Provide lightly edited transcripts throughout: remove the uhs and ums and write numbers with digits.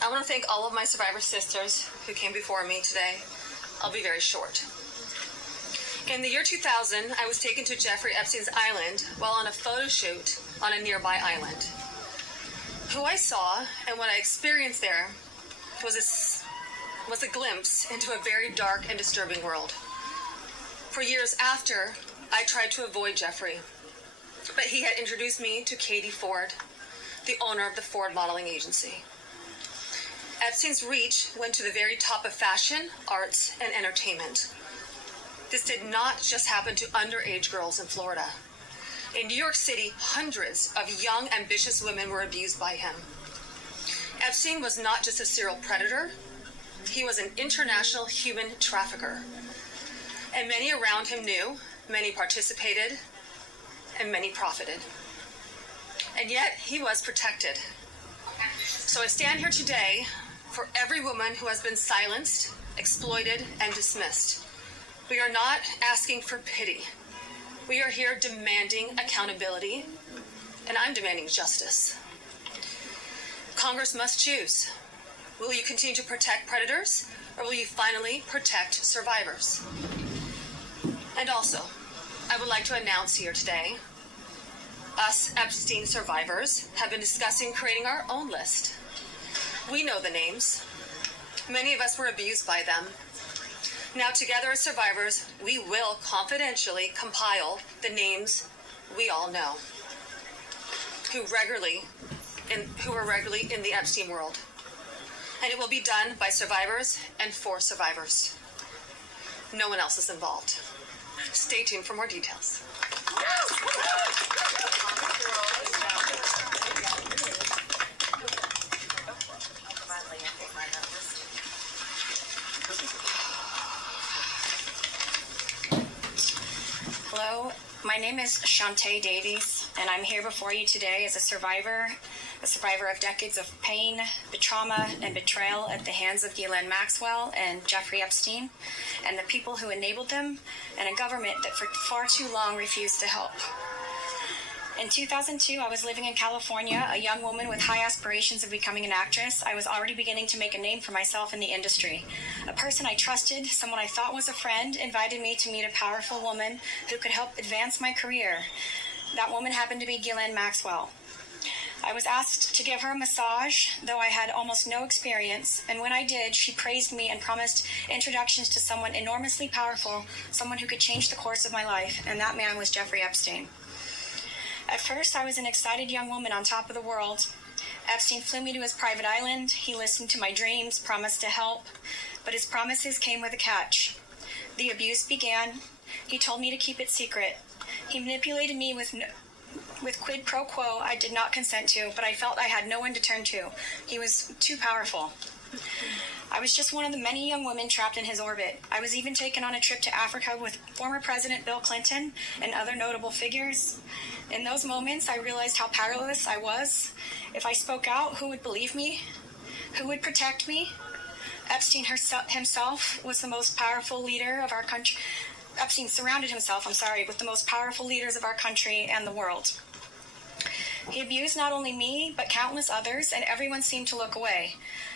I want to thank all of my survivor sisters who came before me today. I'll be very short. In the year 2000, I was taken to Jeffrey Epstein's island while on a photo shoot on a nearby island. Who I saw and what I experienced there was a glimpse into a very dark and disturbing world. For years after, I tried to avoid Jeffrey, but he had introduced me to Katie Ford, the owner of the Ford Modeling Agency. Epstein's reach went to the very top of fashion, arts, and entertainment. This did not just happen to underage girls in Florida. In New York City, hundreds of young, ambitious women were abused by him. Epstein was not just a serial predator, he was an international human trafficker. And many around him knew, many participated, and many profited. And yet, he was protected. So I stand here today for every woman who has been silenced, exploited, and dismissed. We are not asking for pity. We are here demanding accountability, and I'm demanding justice. Congress must choose. Will you continue to protect predators, or will you finally protect survivors? And also, I would like to announce here today, us Epstein survivors have been discussing creating our own list. We know the names. Many of us were abused by them. Now, together as survivors, we will confidentially compile the names we all know who were regularly in the Epstein world. And it will be done by survivors and for survivors. No one else is involved. Stay tuned for more details. Hello, my name is Shantae Davies, and I'm here before you today as a survivor of decades of pain, trauma, and betrayal at the hands of Ghislaine Maxwell and Jeffrey Epstein, and the people who enabled them, and a government that for far too long refused to help. In 2002, I was living in California, a young woman with high aspirations of becoming an actress. I was already beginning to make a name for myself in the industry. A person I trusted, someone I thought was a friend, invited me to meet a powerful woman who could help advance my career. That woman happened to be Ghislaine Maxwell. I was asked to give her a massage, though I had almost no experience, and when I did, she praised me and promised introductions to someone enormously powerful, someone who could change the course of my life, and that man was Jeffrey Epstein. At first, I was an excited young woman on top of the world. Epstein flew me to his private island. He listened to my dreams, promised to help, but his promises came with a catch. The abuse began. He told me to keep it secret. He manipulated me with quid pro quo I did not consent to, but I felt I had no one to turn to. He was too powerful. I was just one of the many young women trapped in his orbit. I was even taken on a trip to Africa with former President Bill Clinton and other notable figures. In those moments, I realized how powerless I was. If I spoke out, who would believe me? Who would protect me? Epstein himself was the most powerful leader of our country. Epstein surrounded himself, with the most powerful leaders of our country and the world. He abused not only me, but countless others, and everyone seemed to look away.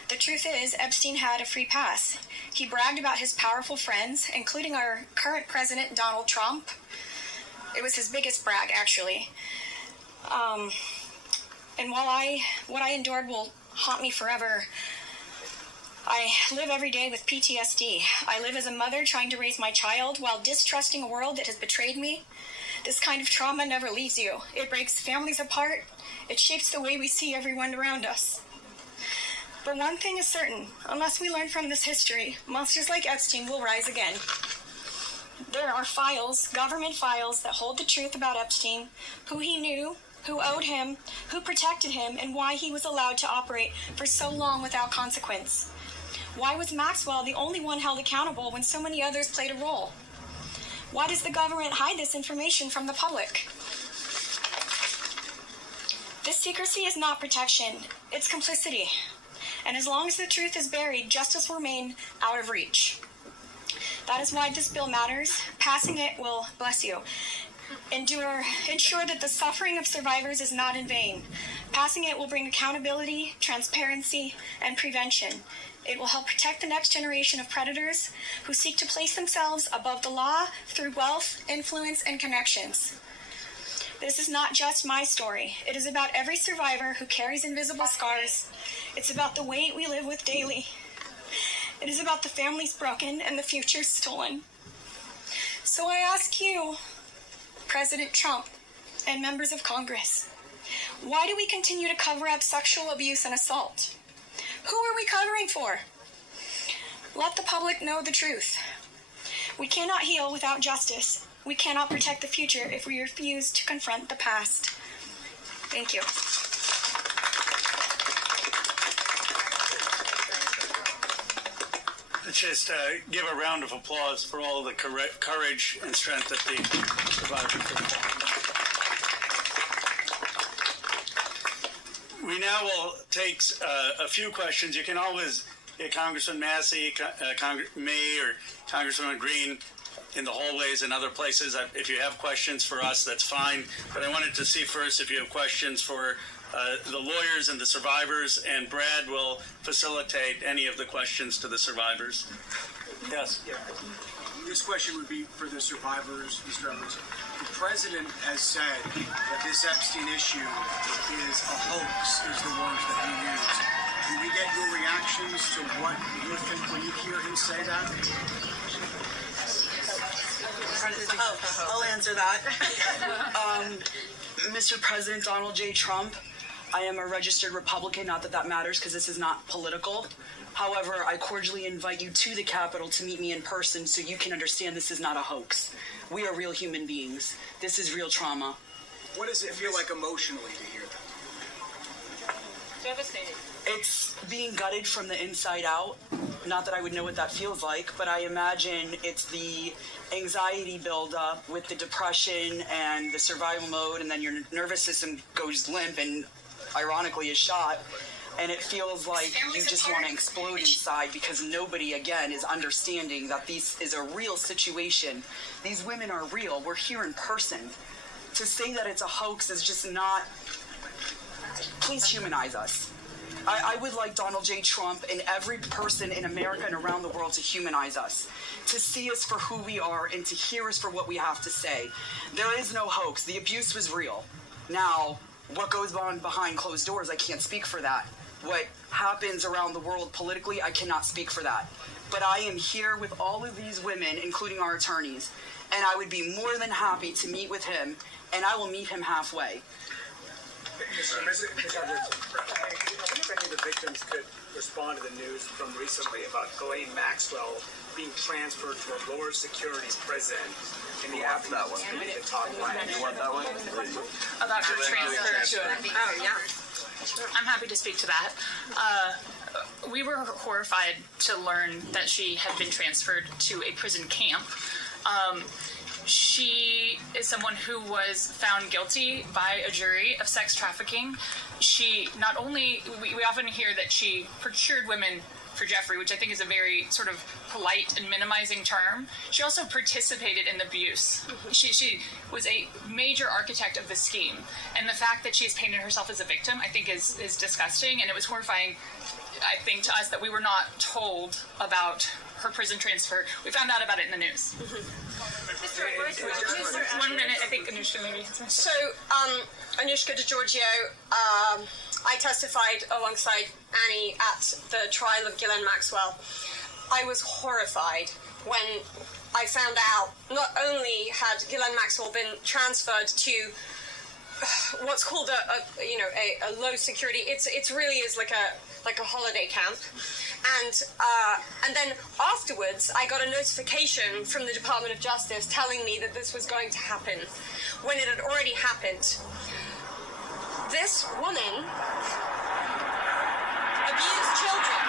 The truth is, Epstein had a free pass. He bragged about his powerful friends, including our current president, Donald Trump. It was his biggest brag, actually. And what I endured will haunt me forever. I live every day with PTSD. I live as a mother trying to raise my child while distrusting a world that has betrayed me. This kind of trauma never leaves you. It breaks families apart. It shapes the way we see everyone around us. But one thing is certain, unless we learn from this history, monsters like Epstein will rise again. There are files, government files, that hold the truth about Epstein, who he knew, who owed him, who protected him, and why he was allowed to operate for so long without consequence. Why was Maxwell the only one held accountable when so many others played a role? Why does the government hide this information from the public? This secrecy is not protection, it's complicity. And as long as the truth is buried, justice will remain out of reach. That is why this bill matters. Passing it will, bless you, ensure that the suffering of survivors is not in vain. Passing it will bring accountability, transparency, and prevention. It will help protect the next generation of predators who seek to place themselves above the law through wealth, influence, and connections. This is not just my story. It is about every survivor who carries invisible scars. It's about the weight we live with daily. It is about the families broken and the futures stolen. So I ask you, President Trump and members of Congress, why do we continue to cover up sexual abuse and assault? Who are we covering for? Let the public know the truth. We cannot heal without justice. We cannot protect the future if we refuse to confront the past. Thank you. Let's just give a round of applause for all of the courage and strength that the survivors have. We now will take a few questions. You can always get Congressman Massie, me, or Congresswoman Greene in the hallways and other places. If you have questions for us, that's fine. But I wanted to see first if you have questions for the lawyers and the survivors, and Brad will facilitate any of the questions to the survivors. Yes. Yeah. This question would be for the survivors, Mr. Evans. The president has said that this Epstein issue is a hoax, is the words that he used. Can we get your reactions to what you think when you hear him say that? I'll answer that. Mr. President Donald J. Trump, I am a registered Republican, not that that matters because this is not political. However, I cordially invite you to the Capitol to meet me in person so you can understand this is not a hoax. We are real human beings. This is real trauma. What does it feel like emotionally to hear that? Devastating. It's being gutted from the inside out. Not that I would know what that feels like, but I imagine it's the anxiety buildup with the depression and the survival mode, and then your nervous system goes limp and ironically is shot. And it feels like you just want to explode inside because nobody, again, is understanding that this is a real situation. These women are real. We're here in person. To say that it's a hoax is just not... Please humanize us. I would like Donald J. Trump and every person in America and around the world to humanize us, to see us for who we are and to hear us for what we have to say. There is no hoax. The abuse was real. Now, what goes on behind closed doors, I can't speak for that. What happens around the world politically, I cannot speak for that. But I am here with all of these women, including our attorneys, and I would be more than happy to meet with him, and I will meet him halfway. Mr. President, I wonder if any of the victims could respond to the news from recently about Ghislaine Maxwell being transferred to a lower security prison in the aftermath of the talk line. You want that one? About her transfer to Oh, yeah. I'm happy to speak to that. We were horrified to learn that she had been transferred to a prison camp. She is someone who was found guilty by a jury of sex trafficking. She not only, we often hear that she procured women for Jeffrey, which I think is a very sort of polite and minimizing term. She also participated in the abuse. She was a major architect of the scheme. And the fact that she's painted herself as a victim, I think is disgusting. And it was horrifying, I think, to us that we were not told about her prison transfer. We found out about it in the news. 1 minute, I think Anushka maybe. So, Anushka DeGiorgio, I testified alongside Annie at the trial of Ghislaine Maxwell. I was horrified when I found out not only had Ghislaine Maxwell been transferred to what's called a low security. It's really is like a holiday camp, and then afterwards I got a notification from the Department of Justice telling me that this was going to happen when it had already happened. This woman abused children.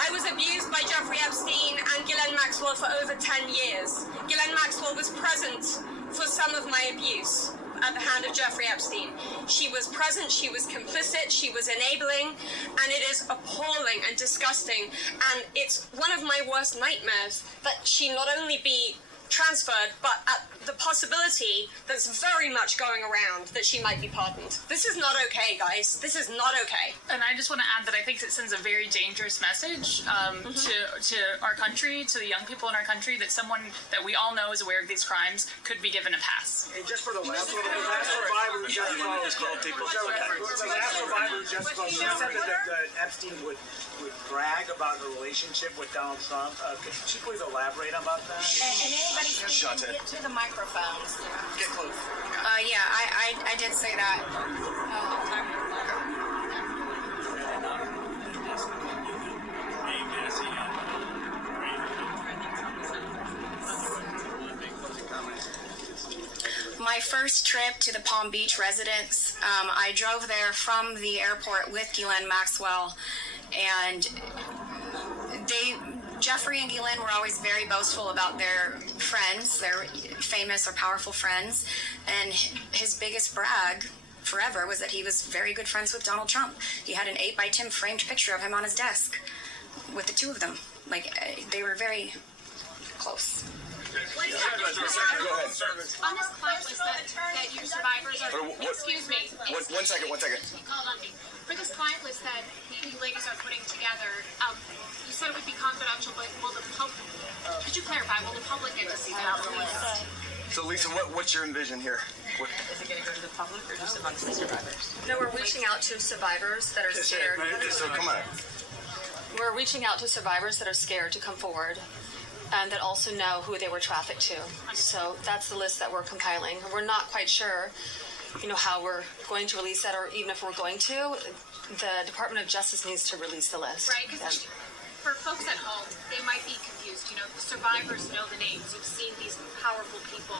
I was abused by Jeffrey Epstein and Ghislaine Maxwell for over 10 years. Ghislaine Maxwell was present for some of my abuse. at the hand of Jeffrey Epstein. She was present, she was complicit, she was enabling, and it is appalling and disgusting. And it's one of my worst nightmares that she not only be transferred, but at the possibility that's very much going around that she might be pardoned. This is not okay, guys. This is not okay. And I just want to add that I think it sends a very dangerous message to our country, to the young people in our country, that someone that we all know is aware of these crimes could be given a pass. And just for the last survivor who just called people. The last survivor who just called, she said that Epstein would brag about her relationship with Donald Trump. Could you please elaborate about that? And anybody can get to the microphones. Get close. Yeah, I did say that. My first trip to the Palm Beach residence, I drove there from the airport with Ghislaine Maxwell, and Jeffrey and Ghislaine were always very boastful about their friends, their famous or powerful friends, and his biggest brag forever was that he was very good friends with Donald Trump. He had an 8x10 framed picture of him on his desk with the two of them. Like, they were very close. Go ahead. On this client list that your survivors are... Excuse me. One second. You called on me. For this client list that you ladies are putting together, you said it would be confidential, but will the public... could you clarify, will the public get to see that? So, Lisa, what's your envision here? Is it going to go to the public or just amongst the survivors? No, we're reaching out to survivors that are scared. So, come on. We're reaching out to survivors that are scared to come forward and that also know who they were trafficked to. So that's the list that we're compiling. We're not quite sure, how we're going to release that, or even if we're going to. The Department of Justice needs to release the list. Right, because for folks at home, they might be confused. The survivors know the names. You've seen these powerful people.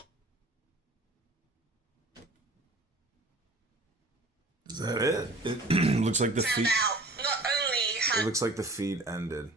Is that it? It looks like the feed. Not only It looks like the feed ended.